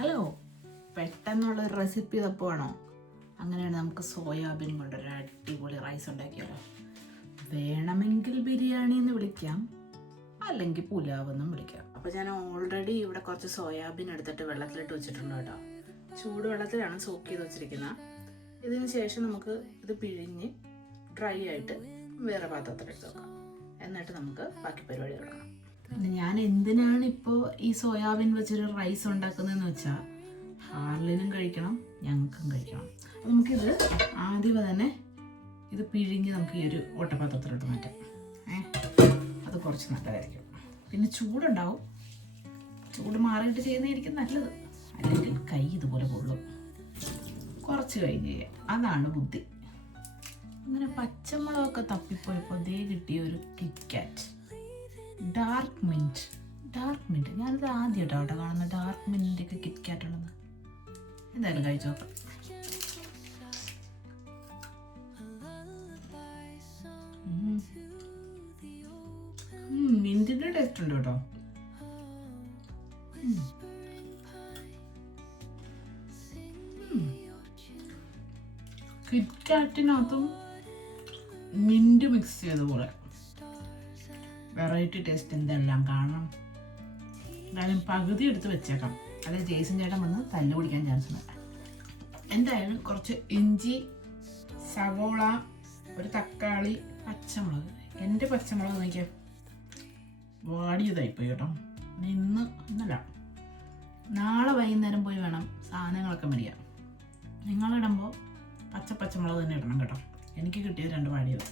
Hello, പെട്ടെന്നുള്ളൊരു recipe തപ്പുവാണോ? അങ്ങനെയാണ് നമുക്ക് soybean കൊണ്ടൊരു അടിപൊളി റൈസ് ഉണ്ടാക്കിയാലോ. വേണമെങ്കിൽ ബിരിയാണി എന്ന് വിളിക്കാം, അല്ലെങ്കിൽ പുലാവ് എന്നും വിളിക്കാം. അപ്പോൾ ഞാൻ ഓൾറെഡി ഇവിടെ കുറച്ച് സോയാബീൻ എടുത്തിട്ട് വെള്ളത്തിലിട്ട് വെച്ചിട്ടുണ്ട് കേട്ടോ. ചൂടുവെള്ളത്തിലാണ് സോക്ക് ചെയ്ത് വെച്ചിരിക്കുന്നത്. ഇതിന് ശേഷം നമുക്ക് ഇത് പിഴിഞ്ഞ് ഡ്രൈ ആയിട്ട് വേറെ പാത്രത്തിലെടുത്ത് വെക്കാം. എന്നിട്ട് നമുക്ക് ബാക്കി പരിപാടി തുടങ്ങാം. പിന്നെ ഞാൻ എന്തിനാണ് ഇപ്പോൾ ഈ സോയാബീൻ വെച്ചൊരു റൈസ് ഉണ്ടാക്കുന്നതെന്ന് വെച്ചാൽ ഹാർലിനും കഴിക്കണം, ഞങ്ങൾക്കും കഴിക്കണം. അപ്പോൾ നമുക്കിത് ആദ്യമേ തന്നെ ഇത് പിഴിഞ്ഞ് നമുക്ക് ഈ ഒരു ഓട്ടപാത്രത്തിലോട്ട് മാറ്റാം. അത് കുറച്ച് നല്ലതായിരിക്കും. പിന്നെ ചൂടുണ്ടാവും, ചൂട് മാറിയിട്ട് ചെയ്യുന്നതായിരിക്കും നല്ലത്. അല്ലെങ്കിൽ കൈ ഇതുപോലെ കൊള്ളും. കുറച്ച് കഴിഞ്ഞ് ചെയ്യാം, അതാണ് ബുദ്ധി. അങ്ങനെ പച്ചമുളകൊക്കെ തപ്പിപ്പോയപ്പോൾ അതേ കിട്ടിയ ഒരു കിറ്റ്കാറ്റ് ഡാർക്ക് മിൻറ്റ്. ഞാനിത് ആദ്യമായിട്ടോ കാണുന്ന ഡാർക്ക് മിൻറ്റിൻ്റെ ഒക്കെ കിറ്റ്കാറ്റ് ഉള്ളത്. എന്തായാലും കഴിച്ചു നോക്കാം. മിൻറ്റിൻ്റെ ടേസ്റ്റ് ഉണ്ട് കേട്ടോ. കിറ്റ്കാറ്റിനകത്തും മിൻറ്റ് മിക്സ് ചെയ്ത പോലെ വെറൈറ്റി ടേസ്റ്റ് എന്തെല്ലാം കാണണം. എന്തായാലും പകുതി എടുത്ത് വെച്ചേക്കാം, അല്ലെ ജെയ്സൺ ചേട്ടൻ വന്ന് തല്ല് പിടിക്കാൻ ചാൻസ് ഉണ്ട്. എന്തായാലും കുറച്ച് ഇഞ്ചി, സവോള, ഒരു തക്കാളി, പച്ചമുളക്. എൻ്റെ പച്ചമുളക് നോക്കിയാൽ വാടിയതായിപ്പോയി കേട്ടോ. ഇന്നല്ല, നാളെ വൈകുന്നേരം പോയി വേണം സാധനങ്ങളൊക്കെ മേടിക്കാം. നിങ്ങളിടുമ്പോൾ പച്ചമുളക് തന്നെ ഇടണം കേട്ടോ. എനിക്ക് കിട്ടിയത് 2 വാടിയത്.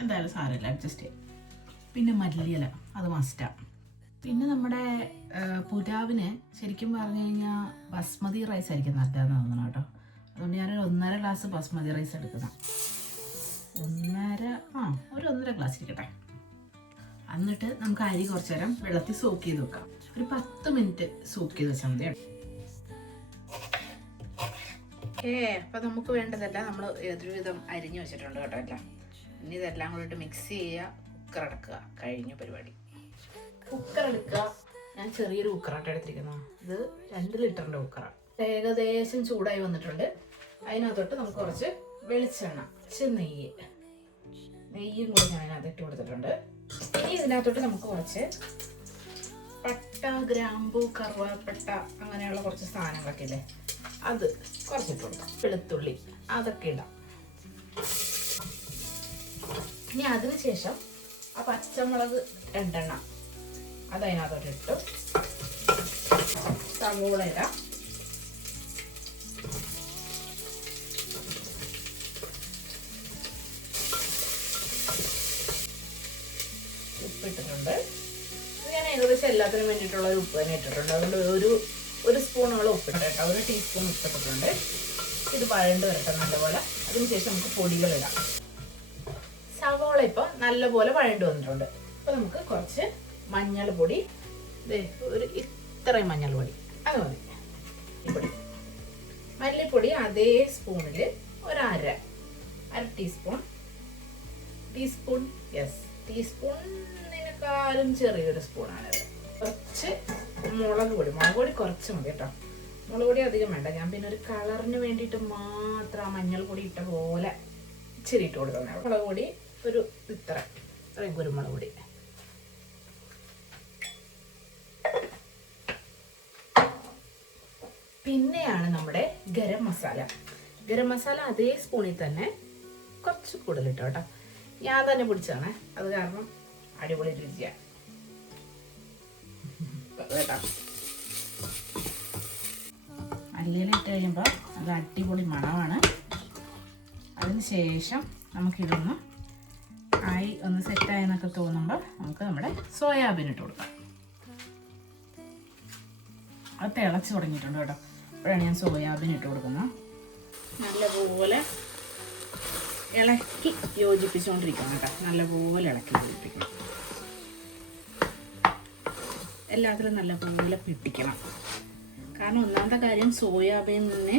എന്തായാലും സാരമില്ല, അഡ്ജസ്റ്റ് ചെയ്യാം. പിന്നെ മല്ലിയില, അത് മസ്റ്റാണ്. പിന്നെ നമ്മുടെ പുലാവിന് ശരിക്കും പറഞ്ഞു കഴിഞ്ഞാൽ ബസ്മതി റൈസ് ആയിരിക്കും നല്ലതെന്ന് തോന്നണം കേട്ടോ. അതുകൊണ്ട് ഞാനൊരു 1.5 ഗ്ലാസ് ബസ്മതി റൈസ് എടുക്കണം. ഒരു 1.5 ഗ്ലാസ് ഇരിക്കട്ടെ. എന്നിട്ട് നമുക്ക് അരി കുറച്ച് നേരം വെള്ളത്തിൽ സോക്ക് ചെയ്ത് വെക്കാം. ഒരു 10 മിനിറ്റ് സോക്ക് ചെയ്ത് വെച്ചാൽ മതി. അപ്പം നമുക്ക് വേണ്ടതെല്ലാം നമ്മൾ ഏതൊരുവിധം അരിഞ്ഞു വെച്ചിട്ടുണ്ട് കേട്ടോ എല്ലാം. ഇനി ഇതെല്ലാം കൂടിയിട്ട് മിക്സ് ചെയ്യുക, കുക്കർ അടക്കുക, കഴിഞ്ഞ പരിപാടി. കുക്കർ എടുക്കുക. ഞാൻ ചെറിയൊരു കുക്കറായിട്ട് എടുത്തിരിക്കുന്നത്. ഇത് 2 ലിറ്ററിൻ്റെ കുക്കറാണ്. ഏകദേശം ചൂടായി വന്നിട്ടുണ്ട്. അതിനകത്തോട്ട് നമുക്ക് കുറച്ച് വെളിച്ചെണ്ണ, നെയ്യും കൂടി ഞാൻ അതിനകത്ത് ഇട്ട് കൊടുത്തിട്ടുണ്ട്. ഇനി ഇതിനകത്തോട്ട് നമുക്ക് കുറച്ച് പട്ട, ഗ്രാമ്പൂ, കറുവാപ്പട്ട അങ്ങനെയുള്ള കുറച്ച് സാധനങ്ങളൊക്കെ ഇല്ലേ, അത് കുറച്ചിട്ട് കൊടുക്കാം. വെളുത്തുള്ളി അതൊക്കെ ഇടാം. ഇനി അതിന് ശേഷം ആ പച്ചമുളക് 2 എണ്ണം അത് അതിനകത്തോട്ട് ഇട്ടു. സവോള ഇടാം. ഉപ്പിട്ടിട്ടുണ്ട്. ഞാൻ ഏകദേശം എല്ലാത്തിനും വേണ്ടിയിട്ടുള്ള ഒരു ഉപ്പ് തന്നെ ഇട്ടിട്ടുണ്ട്. അതുകൊണ്ട് ഒരു സ്പൂണോളം ഉപ്പിട്ട് കേട്ടോ, 1 ടീസ്പൂൺ ഉപ്പിട്ടിട്ടുണ്ട്. ഇത് വഴണ്ട് വരട്ടെ നല്ലപോലെ. അതിനുശേഷം നമുക്ക് പൊടികളിടാം. സവോള ഇപ്പം നല്ലപോലെ വഴണ്ട് വന്നിട്ടുണ്ട്. അപ്പോൾ നമുക്ക് കുറച്ച് മഞ്ഞൾപ്പൊടി, ഇത്രയും മഞ്ഞൾപ്പൊടി അത് മതി. പൊടി മല്ലിപ്പൊടി അതേ സ്പൂണിൽ ഒരു അര ടീസ്പൂൺ ടീസ്പൂണിനെക്കാളും ചെറിയൊരു സ്പൂണാണിത്. കുറച്ച് മുളക് പൊടി കുറച്ച് മതി കേട്ടോ. മുളക് പൊടി അധികം വേണ്ട. ഞാൻ പിന്നെ ഒരു കളറിന് വേണ്ടിയിട്ട് മാത്രം ആ മഞ്ഞൾപ്പൊടി ഇട്ട പോലെ ഇച്ചിരി ഇട്ട് കൊടുക്കുന്നതാണ്. മുളക് പൊടി ഒരു ഇത്രയും കുരുമുളക് പൊടി. പിന്നെയാണ് നമ്മുടെ ഗരം മസാല അതേ സ്പൂണിൽ തന്നെ കുറച്ച് കൂടുതലിട്ടോ കേട്ടോ. ഞാൻ തന്നെ പിടിച്ചതാണ്, അത് കാരണം അടിപൊളി രുചിയാണ് കേട്ടോ. മല്ലിയില ഇട്ട് കഴിയുമ്പോൾ അത് അടിപൊളി മണമാണ്. അതിന് ശേഷം നമുക്കിതൊന്ന് ഒന്ന് സെറ്റായെന്നൊക്കെ തോന്നുമ്പോൾ നമുക്ക് നമ്മുടെ സോയാബീൻ ഇട്ട് കൊടുക്കാം. അത് തിളച്ച് തുടങ്ങിയിട്ടുണ്ട് കേട്ടോ. അപ്പോഴാണ് ഞാൻ സോയാബീൻ ഇട്ട് കൊടുക്കുന്നത്. നല്ലപോലെ ഇളക്കി യോജിപ്പിച്ചുകൊണ്ടിരിക്കണം കേട്ടോ. നല്ലപോലെ ഇളക്കി യോജിപ്പിക്കണം. എല്ലാത്തിലും നല്ലപോലെ പിടിക്കണം. കാരണം ഒന്നാമത്തെ കാര്യം സോയാബീനിനെ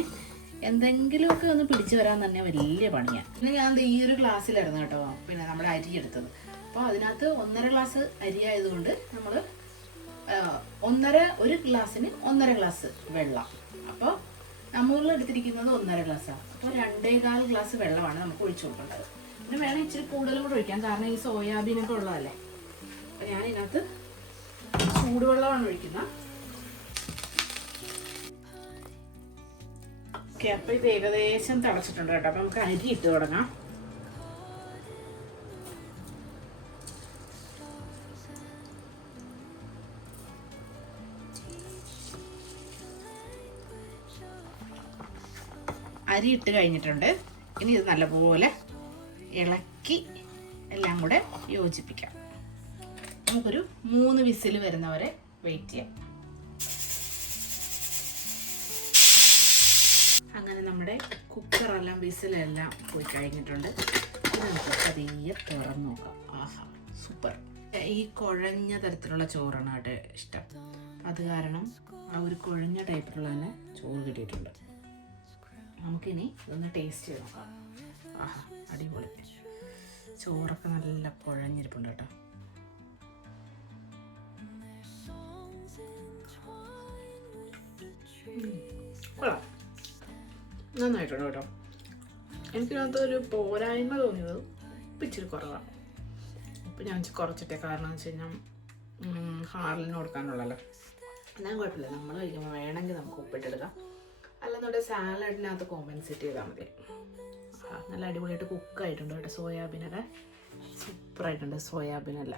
എന്തെങ്കിലുമൊക്കെ ഒന്ന് പിടിച്ചു വരാൻ തന്നെ വലിയ പണിയാണ്. പിന്നെ ഞാൻ ഈ ഒരു ഗ്ലാസ്സിലായിരുന്നു കേട്ടോ പിന്നെ നമ്മുടെ അരി എടുത്തത്. അപ്പോൾ അതിനകത്ത് 1.5 ഗ്ലാസ് അരി ആയതുകൊണ്ട് നമ്മൾ ഒരു ഗ്ലാസ്സിന് 1.5 ഗ്ലാസ് വെള്ളം. അപ്പോൾ നമ്മൾ എടുത്തിരിക്കുന്നത് 1.5 ഗ്ലാസ്സാണ്. അപ്പോൾ 2.25 ഗ്ലാസ് വെള്ളമാണ് നമുക്ക് ഒഴിച്ചു കൊടുക്കേണ്ടത്. പിന്നെ വേണം ഇച്ചിരി കൂടുതലും കൂടെ ഒഴിക്കാം, കാരണം ഈ സോയാബീനൊക്കെ ഉള്ളതല്ലേ. അപ്പോൾ ഞാൻ ഇതിനകത്ത് ചൂടുവെള്ളമാണ് ഒഴിക്കുന്നത്. ഓക്കെ, അപ്പോൾ ഇത് ഏകദേശം തിളച്ചിട്ടുണ്ട് കേട്ടോ. അപ്പോൾ നമുക്ക് അരി ഇട്ട് തുടങ്ങാം. അരി ഇട്ട് കഴിഞ്ഞിട്ടുണ്ട്. ഇനി ഇത് നല്ലപോലെ ഇളക്കി എല്ലാം കൂടെ യോജിപ്പിക്കാം. നമുക്കൊരു 3 വിസിൽ വരുന്നവരെ വെയിറ്റ് ചെയ്യാം. അങ്ങനെ നമ്മുടെ കുക്കറെല്ലാം വിസിലെല്ലാം പോയി കഴിഞ്ഞിട്ടുണ്ട്. നമുക്ക് പതിയെ തുറന്ന് നോക്കാം. ആഹാ, സൂപ്പർ. ഈ കുഴഞ്ഞ തരത്തിലുള്ള ചോറാണ് കേട്ടോ ഇഷ്ടം. അത് കാരണം ആ ഒരു കുഴഞ്ഞ ടൈപ്പിലുള്ള തന്നെ ചോറ് കിട്ടിയിട്ടുണ്ട്. നമുക്കിനി ഇതൊന്ന് ടേസ്റ്റ് ചെയ്ത് നോക്കാം. ആഹാ, അടിപൊളി. ചോറൊക്കെ നല്ല കുഴഞ്ഞിരിപ്പുണ്ട് കേട്ടോ. കൊള്ളാം, നന്നായിട്ടുണ്ട് കേട്ടോ. എനിക്കിനകത്ത് ഒരു പോരായ്മ തോന്നിയത് ഉപ്പ് ഇച്ചിരി കുറവാണ്. ഉപ്പ് ഞാൻ കുറച്ചിട്ടേ, കാരണം എന്ന് വെച്ച് കഴിഞ്ഞാൽ ഹാർലിന് കൊടുക്കാനുള്ളല്ലോ. എന്നാൽ കുഴപ്പമില്ല, നമ്മൾ കഴിക്കുമ്പോൾ വേണമെങ്കിൽ നമുക്ക് ഉപ്പിട്ടെടുക്കാം. അല്ലെന്നുണ്ടെങ്കിൽ സാലഡിനകത്ത് കോമ്പൻസേറ്റ് ചെയ്താൽ മതി. നല്ല അടിപൊളിയായിട്ട് കുക്കായിട്ടുണ്ട് കേട്ടോ. സോയാബീനൊക്കെ സൂപ്പറായിട്ടുണ്ട്. സോയാബീനല്ല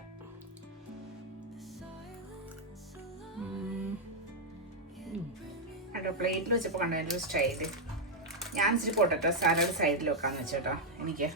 കേട്ടോ. പ്ലേറ്റിൽ വെച്ചപ്പോൾ കണ്ടു ഒരു സ്റ്റൈല്. ഞാൻ ഇച്ചിരി പൊട്ടട്ടോ സാലഡ് സൈഡിൽ വെക്കാമെന്ന് വെച്ചേട്ടോ. എനിക്ക്